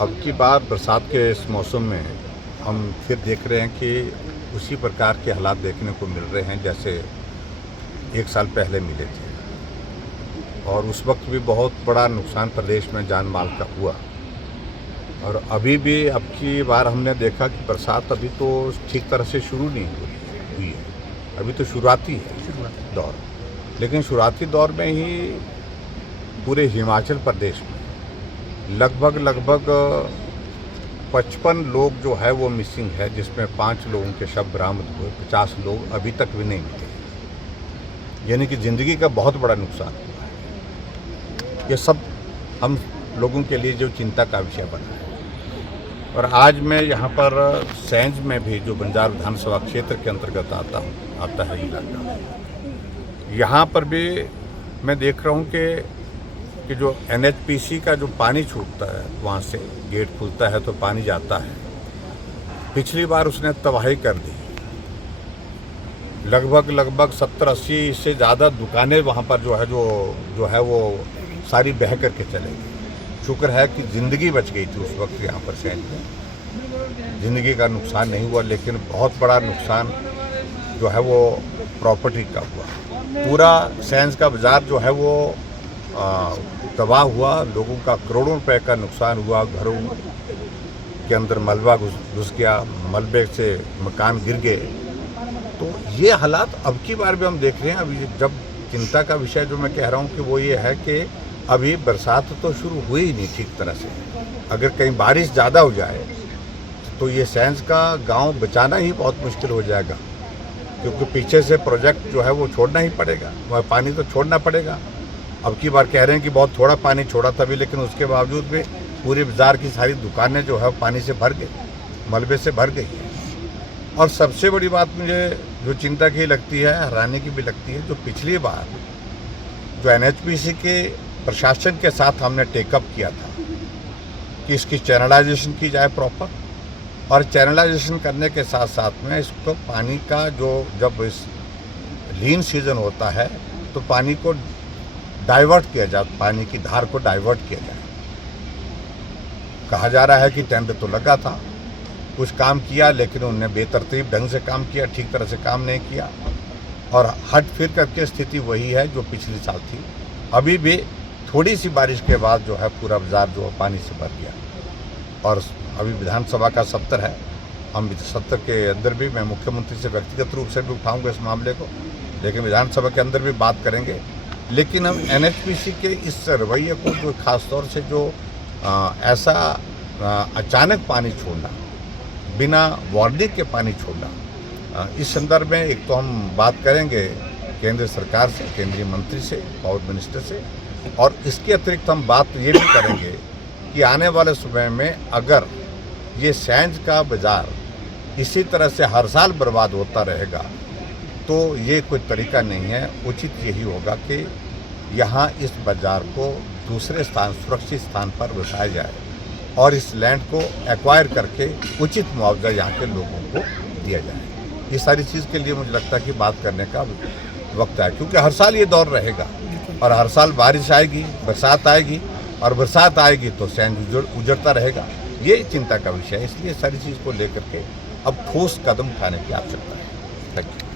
अब की बार बरसात के इस मौसम में हम फिर देख रहे हैं कि उसी प्रकार के हालात देखने को मिल रहे हैं जैसे एक साल पहले मिले थे। और उस वक्त भी बहुत बड़ा नुकसान प्रदेश में जान माल का हुआ। और अभी भी अब की बार हमने देखा कि बरसात अभी तो ठीक तरह से शुरू नहीं हुई है, अभी तो शुरुआती है दौर। लेकिन शुरुआती दौर में ही पूरे हिमाचल प्रदेश में लगभग 55 लोग जो है वो मिसिंग है, जिसमें 5 लोगों के शव बरामद हुए, 50 लोग अभी तक भी नहीं मिले। यानी कि ज़िंदगी का बहुत बड़ा नुकसान हुआ है। ये सब हम लोगों के लिए जो चिंता का विषय बना है। और आज मैं यहाँ पर सैंज में भी, जो बंजार विधानसभा क्षेत्र के अंतर्गत आता है इलाका, यहाँ पर भी मैं देख रहा हूँ कि जो NHPC का जो पानी छूटता है, वहाँ से गेट खुलता है तो पानी जाता है। पिछली बार उसने तबाही कर दी। लगभग 70-80 से ज़्यादा दुकानें वहाँ पर जो है वो सारी बह करके चले गई। शुक्र है कि ज़िंदगी बच गई थी उस वक्त यहाँ पर सैंज में। ज़िंदगी का नुकसान नहीं हुआ, लेकिन बहुत बड़ा नुकसान जो है वो प्रॉपर्टी का हुआ। पूरा सैंज का बाज़ार जो है वो तबाह हुआ। लोगों का करोड़ों रुपए का नुकसान हुआ। घरों के अंदर मलबा घुस गया, मलबे से मकान गिर गए। तो ये हालात अब की बार भी हम देख रहे हैं। अभी जब चिंता का विषय जो मैं कह रहा हूँ कि वो ये है कि अभी बरसात तो शुरू हुई ही नहीं ठीक तरह से। अगर कहीं बारिश ज़्यादा हो जाए तो ये सैंज का गांव बचाना ही बहुत मुश्किल हो जाएगा, क्योंकि पीछे से प्रोजेक्ट जो है वो छोड़ना ही पड़ेगा, वह पानी तो छोड़ना पड़ेगा। अब की बार कह रहे हैं कि बहुत थोड़ा पानी छोड़ा था भी, लेकिन उसके बावजूद भी पूरे बाज़ार की सारी दुकानें जो है पानी से भर गई, मलबे से भर गई है। और सबसे बड़ी बात मुझे जो चिंता की लगती है, हैरानी की भी लगती है, जो पिछली बार जो NHPC के प्रशासन के साथ हमने टेकअप किया था कि इसकी चैनलाइजेशन की जाए प्रॉपर, और चैनलाइजेशन करने के साथ साथ में इसको पानी का जब इस लीन सीजन होता है तो पानी को डाइवर्ट किया जाए, पानी की धार को डाइवर्ट किया जाए। कहा जा रहा है कि टेंडर तो लगा था, कुछ काम किया, लेकिन उन्होंने बेतरतीब ढंग से काम किया, ठीक तरह से काम नहीं किया, और हट फिर करके स्थिति वही है जो पिछले साल थी। अभी भी थोड़ी सी बारिश के बाद जो है पूरा बाजार जो है पानी से भर गया। और अभी विधानसभा का सत्र है, हम सत्र के अंदर भी मैं मुख्यमंत्री से व्यक्तिगत रूप से भी उठाऊंगा इस मामले को, लेकिन विधानसभा के अंदर भी बात करेंगे। लेकिन हम NHPC के इस रवैये को, जो खास तौर से जो ऐसा अचानक पानी छोड़ना, बिना वार्निंग के पानी छोड़ना, इस संदर्भ में एक तो हम बात करेंगे केंद्र सरकार से, केंद्रीय मंत्री से, पावर मिनिस्टर से, और इसके अतिरिक्त हम बात ये भी करेंगे कि आने वाले समय में अगर ये सैंज का बाज़ार इसी तरह से हर साल बर्बाद होता रहेगा तो ये कोई तरीका नहीं है। उचित यही होगा कि यहाँ इस बाज़ार को दूसरे स्थान, सुरक्षित स्थान पर बसाया जाए और इस लैंड को एक्वायर करके उचित मुआवजा यहाँ के लोगों को दिया जाए। ये सारी चीज़ के लिए मुझे लगता है कि बात करने का वक्त है, क्योंकि हर साल ये दौर रहेगा और हर साल बारिश आएगी, बरसात आएगी, और बरसात आएगी तो सैंज उजड़ता रहेगा। ये चिंता का विषय है। इसलिए सारी चीज़ को लेकर के अब ठोस कदम उठाने की आवश्यकता है। Thank you.